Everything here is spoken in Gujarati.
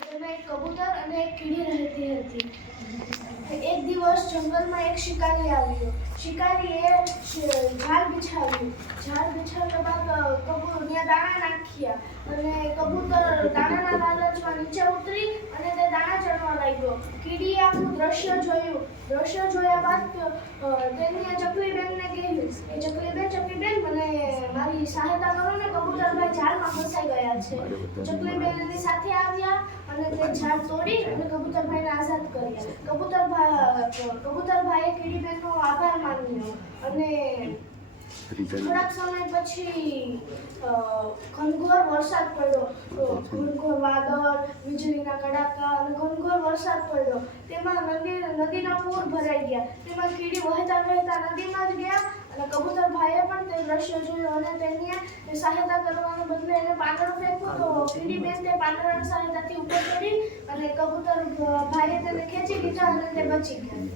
તેમાં એક કબૂતર અને એક કીડી રહેતી હતી. એક દિવસ જંગલમાં એક શિકારી આવ્યો. શિકારીએ જાળ બિછાવ્યું. જાળ બિછાવ્યા બાદ ત્યાં દાણા નાખ્યા અને કબૂતર દાણાના લાલચમાં નીચે ઉતરી અને તે દાણા ચડવા લાગ્યો. કીડીએ આખું દ્રશ્ય જોયું. દ્રશ્ય જોયા બાદ તેની ચકલીબેનને કહ્યું કે ચકલીબેન મને મારી સહાયતા કરો ને, કબૂતરભાઈ ઝાડમાં ફસાઈ ગયા છે. ચકલીબેન એની સાથે આવ્યા અને તે ઝાડ તોડી અને કબૂતરભાઈને આઝાદ કર્યા. કબૂતરભાઈએ કીડીબેનનો આભાર માન્યો અને થોડાક સમય પછી ઘનઘોર વરસાદ પડ્યો. ઘનઘોર વાદળ, વીજળીના કડાકા અને ઘનઘોર વરસાદ પડ્યો. તેમાં નદીના પૂર ભરાઈ ગયા. તેમાં કીડી વહેતા નદીમાં જ ગયા અને કબૂતરભાઈએ પણ તે દ્રશ્ય જોયું અને તેની સહાયતા કરવાને બદલે એને પાંદડું ફેંક્યું. તો કીડીબેન તે પાંદડાની સહાયતાથી ઉપર ચડી અને કબૂતરભાઈએ તેને ખેંચી લીધા અને તે બચી ગયા.